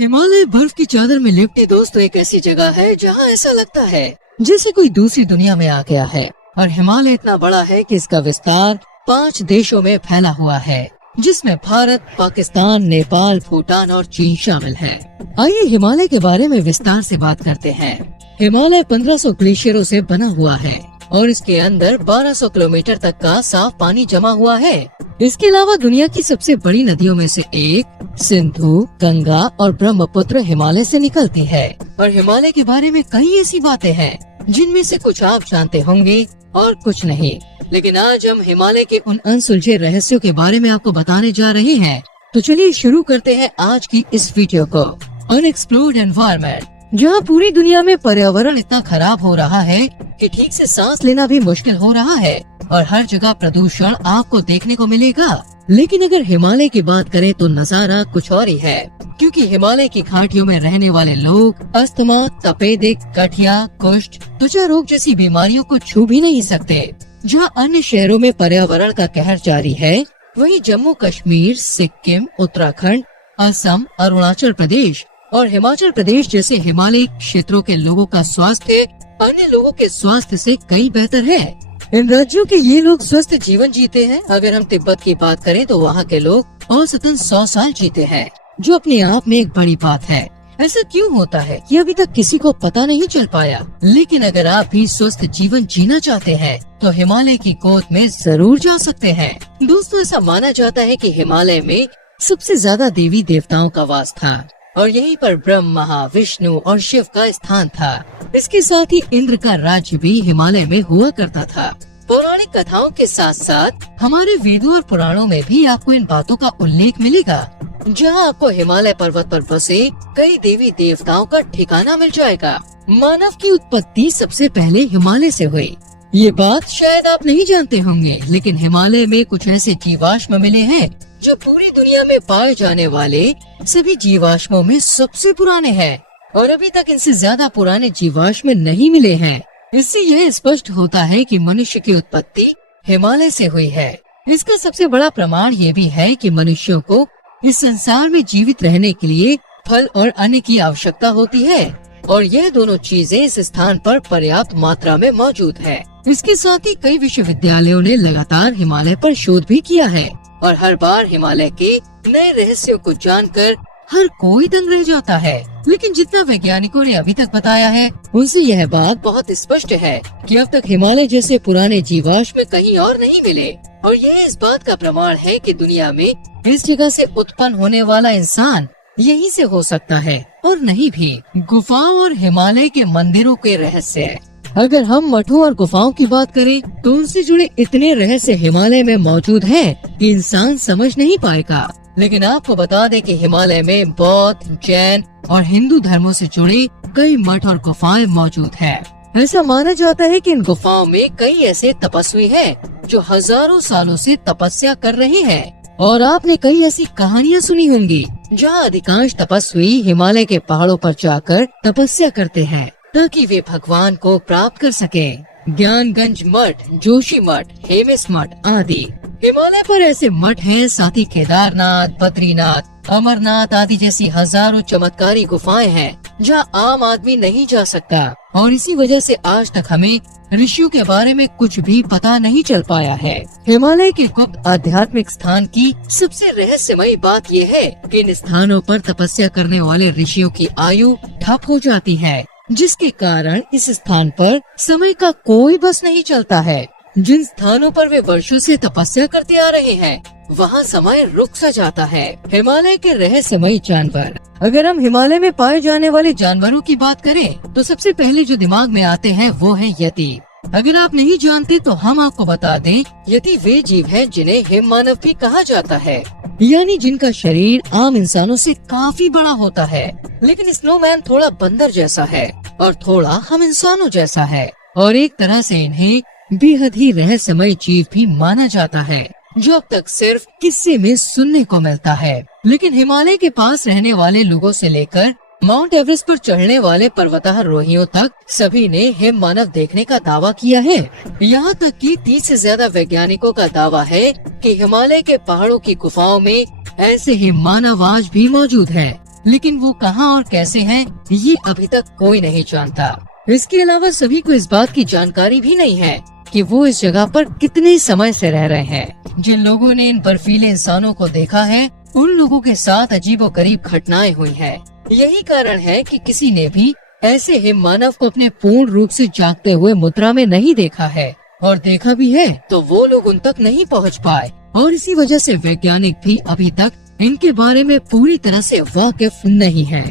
हिमालय बर्फ की चादर में लिपटे दोस्तों एक ऐसी जगह है जहाँ ऐसा लगता है जैसे कोई दूसरी दुनिया में आ गया है। और हिमालय इतना बड़ा है कि इसका विस्तार 5 देशों में फैला हुआ है, जिसमें भारत, पाकिस्तान, नेपाल, भूटान और चीन शामिल है। आइए हिमालय के बारे में विस्तार से बात करते हैं। हिमालय 1500 ग्लेशियरों से बना हुआ है और इसके अंदर 1200 किलोमीटर तक का साफ पानी जमा हुआ है। इसके अलावा दुनिया की सबसे बड़ी नदियों में से एक सिंधु, गंगा और ब्रह्मपुत्र हिमालय से निकलती है। और हिमालय के बारे में कई ऐसी बातें हैं जिनमें से कुछ आप जानते होंगे और कुछ नहीं। लेकिन आज हम हिमालय के उन अनसुलझे रहस्यों के बारे में आपको बताने जा रहे हैं। तो चलिए शुरू करते हैं आज की इस वीडियो को। अनएक्सप्लोर्ड एनवायरनमेंट, जहाँ पूरी दुनिया में पर्यावरण इतना खराब हो रहा है कि ठीक से सांस लेना भी मुश्किल हो रहा है और हर जगह प्रदूषण आपको देखने को मिलेगा। लेकिन अगर हिमालय की बात करें तो नजारा कुछ और ही है, क्योंकि हिमालय की घाटियों में रहने वाले लोग अस्थमा, तपेदिक, गठिया, कुष्ठ, त्वचा रोग जैसी बीमारियों को छू भी नहीं सकते। जहाँ अन्य शहरों में पर्यावरण का कहर जारी है, वहीं जम्मू कश्मीर, सिक्किम, उत्तराखंड, असम, अरुणाचल प्रदेश और हिमाचल प्रदेश जैसे हिमालयी क्षेत्रों के लोगों का स्वास्थ्य अन्य लोगों के स्वास्थ्य से कई बेहतर है। इन राज्यों के ये लोग स्वस्थ जीवन जीते हैं। अगर हम तिब्बत की बात करें तो वहाँ के लोग औसतन 100 साल जीते हैं, जो अपने आप में एक बड़ी बात है। ऐसा क्यों होता है ये अभी तक किसी को पता नहीं चल पाया। लेकिन अगर आप भी स्वस्थ जीवन जीना चाहते हैं तो हिमालय की गोद में जरूर जा सकते हैं। दोस्तों, ऐसा माना जाता है कि हिमालय में सबसे ज्यादा देवी देवताओं का वास था और यहीं पर ब्रह्मा, विष्णु और शिव का स्थान था। इसके साथ ही इंद्र का राज्य भी हिमालय में हुआ करता था। पौराणिक कथाओं के साथ साथ हमारे वेदों और पुराणों में भी आपको इन बातों का उल्लेख मिलेगा, जहां आपको हिमालय पर्वत पर बसे कई देवी देवताओं का ठिकाना मिल जाएगा। मानव की उत्पत्ति सबसे पहले हिमालय से हुई। ये बात शायद आप नहीं जानते होंगे, लेकिन हिमालय में कुछ ऐसे जीवाश्म मिले हैं जो पूरी दुनिया में पाए जाने वाले सभी जीवाश्मों में सबसे पुराने हैं और अभी तक इनसे ज्यादा पुराने जीवाश्म नहीं मिले हैं। इससे यह स्पष्ट होता है कि मनुष्य की उत्पत्ति हिमालय से हुई है। इसका सबसे बड़ा प्रमाण ये भी है कि मनुष्यों को इस संसार में जीवित रहने के लिए फल और अन्न की आवश्यकता होती है और यह दोनों चीजें इस स्थान पर पर्याप्त मात्रा में मौजूद है। इसके साथ ही कई विश्वविद्यालयों ने लगातार हिमालय पर शोध भी किया है और हर बार हिमालय के नए रहस्यों को जानकर हर कोई दंग रह जाता है। लेकिन जितना वैज्ञानिकों ने अभी तक बताया है, उनसे यह बात बहुत स्पष्ट है कि अब तक हिमालय जैसे पुराने जीवाश्म कहीं और नहीं मिले। और यह इस बात का प्रमाण है कि दुनिया में इस जगह से उत्पन्न होने वाला इंसान यहीं से हो सकता है और नहीं भी। गुफाओं और हिमालय के मंदिरों के रहस्य, अगर हम मठों और गुफाओं की बात करें तो उनसे जुड़े इतने रहस्य हिमालय में मौजूद हैं कि इंसान समझ नहीं पाएगा। लेकिन आपको बता दें कि हिमालय में बौद्ध, जैन और हिंदू धर्मों से जुड़े कई मठ और गुफाएं मौजूद हैं। ऐसा माना जाता है कि इन गुफाओं में कई ऐसे तपस्वी हैं जो हजारों सालों से तपस्या कर रहे हैं। और आपने कई ऐसी कहानियां सुनी होंगी जहां अधिकांश तपस्वी हिमालय के पहाड़ों पर जाकर तपस्या करते हैं ताकि वे भगवान को प्राप्त कर सकें। ज्ञानगंज मठ, जोशी मठ, हेमिस मठ आदि हिमालय पर ऐसे मठ हैं। साथ ही केदारनाथ, बद्रीनाथ, अमरनाथ आदि जैसी हजारों चमत्कारी गुफाएं हैं जहां आम आदमी नहीं जा सकता। और इसी वजह से आज तक हमें ऋषियों के बारे में कुछ भी पता नहीं चल पाया है। हिमालय के गुप्त आध्यात्मिक स्थान की सबसे रहस्यमयी बात यह है कि इन स्थानों पर तपस्या करने वाले ऋषियों की आयु ठप हो जाती है, जिसके कारण इस स्थान पर समय का कोई बस नहीं चलता है। जिन स्थानों पर वे वर्षों से तपस्या करते आ रहे हैं, वहाँ समय रुक सा जाता है। हिमालय के रहस्यमयी जानवर, अगर हम हिमालय में पाए जाने वाले जानवरों की बात करें तो सबसे पहले जो दिमाग में आते हैं वो है यति। अगर आप नहीं जानते तो हम आपको बता दें, यति वे जीव हैं जिन्हें हिम मानव भी कहा जाता है, यानी जिनका शरीर आम इंसानों से काफी बड़ा होता है। लेकिन स्नोमैन थोड़ा बंदर जैसा है और थोड़ा हम इंसानों जैसा है और एक तरह से इन्हें बेहद ही रहस्यमय जीव भी माना जाता है, जो अब तक सिर्फ किस्से में सुनने को मिलता है। लेकिन हिमालय के पास रहने वाले लोगों से लेकर माउंट एवरेस्ट पर चढ़ने वाले पर्वतारोहियों तक सभी ने हिम मानव देखने का दावा किया है। यहाँ तक कि 30 से ज्यादा वैज्ञानिकों का दावा है कि हिमालय के पहाड़ों की गुफाओं में ऐसे ही मानव आज भी मौजूद है। लेकिन वो कहाँ और कैसे हैं, ये अभी तक कोई नहीं जानता। इसके अलावा सभी को इस बात की जानकारी भी नहीं है कि वो इस जगह पर कितने समय से रह रहे हैं। जिन लोगों ने इन बर्फीले इंसानों को देखा है, उन लोगों के साथ अजीबोगरीब घटनाएं हुई हैं। यही कारण है कि किसी ने भी ऐसे हिम मानव को अपने पूर्ण रूप से जागते हुए मुद्रा में नहीं देखा है, और देखा भी है तो वो लोग उन तक नहीं पहुंच पाए, और इसी वजह से वैज्ञानिक भी अभी तक इनके बारे में पूरी तरह से वाकिफ नहीं है।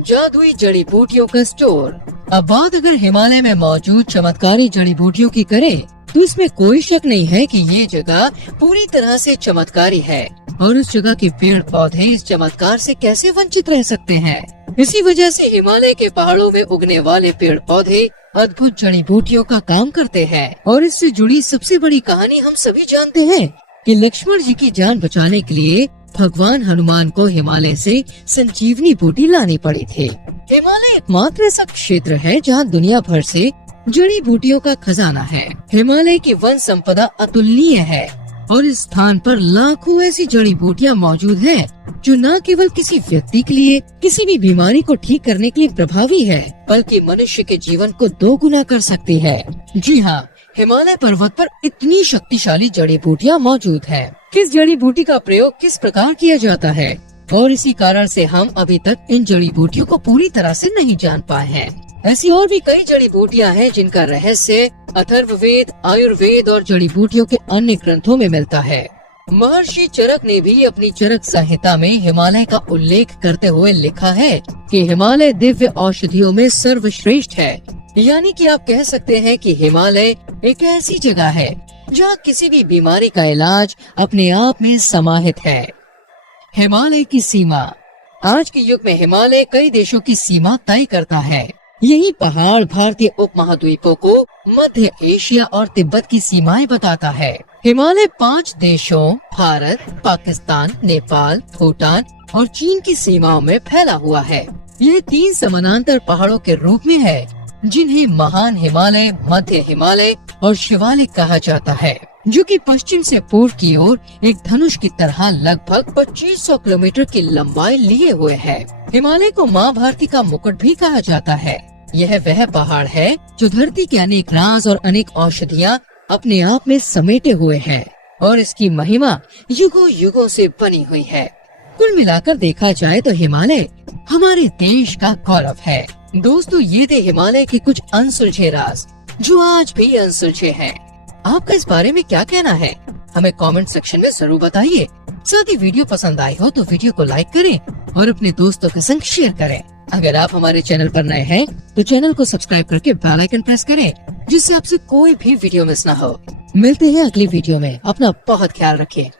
जादुई जड़ी बूटियों का स्टोर। अब बात अगर हिमालय में मौजूद चमत्कारी जड़ी बूटियों की करें, तो इसमें कोई शक नहीं है कि ये जगह पूरी तरह से चमत्कारी है, और इस जगह के पेड़ पौधे इस चमत्कार से कैसे वंचित रह सकते हैं। इसी वजह से हिमालय के पहाड़ों में उगने वाले पेड़ पौधे अद्भुत जड़ी बूटियों का काम करते हैं। और इससे जुड़ी सबसे बड़ी कहानी हम सभी जानते हैं कि लक्ष्मण जी की जान बचाने के लिए भगवान हनुमान को हिमालय से संजीवनी बूटी लानी पड़ी थी। हिमालय एकमात्र ऐसा क्षेत्र है जहाँ दुनिया भर से जड़ी बूटियों का खजाना है। हिमालय की वन संपदा अतुलनीय है, और इस स्थान पर लाखों ऐसी जड़ी बूटियाँ मौजूद हैं, जो न केवल किसी व्यक्ति के लिए किसी भी बीमारी को ठीक करने के लिए प्रभावी है, बल्कि मनुष्य के जीवन को दोगुना कर सकती है। जी हाँ, हिमालय पर्वत पर इतनी शक्तिशाली जड़ी बूटियाँ मौजूद है। किस जड़ी बूटी का प्रयोग किस प्रकार किया जाता है, और इसी कारण से हम अभी तक इन जड़ी बूटियों को पूरी तरह से नहीं जान पाए हैं। ऐसी और भी कई जड़ी बूटियाँ हैं जिनका रहस्य अथर्ववेद, आयुर्वेद और जड़ी बूटियों के अन्य ग्रंथों में मिलता है। महर्षि चरक ने भी अपनी चरक संहिता में हिमालय का उल्लेख करते हुए लिखा है कि हिमालय दिव्य औषधियों में सर्वश्रेष्ठ है। यानी कि आप कह सकते हैं कि हिमालय एक ऐसी जगह है जहाँ किसी भी बीमारी का इलाज अपने आप में समाहित है। हिमालय की सीमा। आज के युग में हिमालय कई देशों की सीमा तय करता है। यही पहाड़ भारतीय उपमहाद्वीपों को मध्य एशिया और तिब्बत की सीमाएं बताता है। हिमालय 5 देशों भारत, पाकिस्तान, नेपाल, भूटान और चीन की सीमाओं में फैला हुआ है। यह 3 समानांतर पहाड़ों के रूप में है, जिन्हें महान हिमालय, मध्य हिमालय और शिवालिक कहा जाता है, जो कि पश्चिम से पूर्व की ओर एक धनुष की तरह लगभग 2500 किलोमीटर की लंबाई लिए हुए है। हिमालय को माँ भारती का मुकुट भी कहा जाता है। यह वह पहाड़ है जो धरती के अनेक राज और अनेक औषधियाँ अपने आप में समेटे हुए है, और इसकी महिमा युगों युगों से बनी हुई है। कुल मिलाकर देखा जाए तो हिमालय हमारे देश का गौरव है। दोस्तों, ये थे हिमालय के कुछ अनसुलझे राज, जो आज भी अनसुलझे हैं। आपका इस बारे में क्या कहना है, हमें कमेंट सेक्शन में जरूर बताइए। साथ ही वीडियो पसंद आई हो तो वीडियो को लाइक करें और अपने दोस्तों के संग शेयर करें। अगर आप हमारे चैनल पर नए हैं तो चैनल को सब्सक्राइब करके बेल आइकन प्रेस करें, जिससे आपसे कोई भी वीडियो मिस ना हो। मिलते हैं अगली वीडियो में। अपना बहुत ख्याल रखें।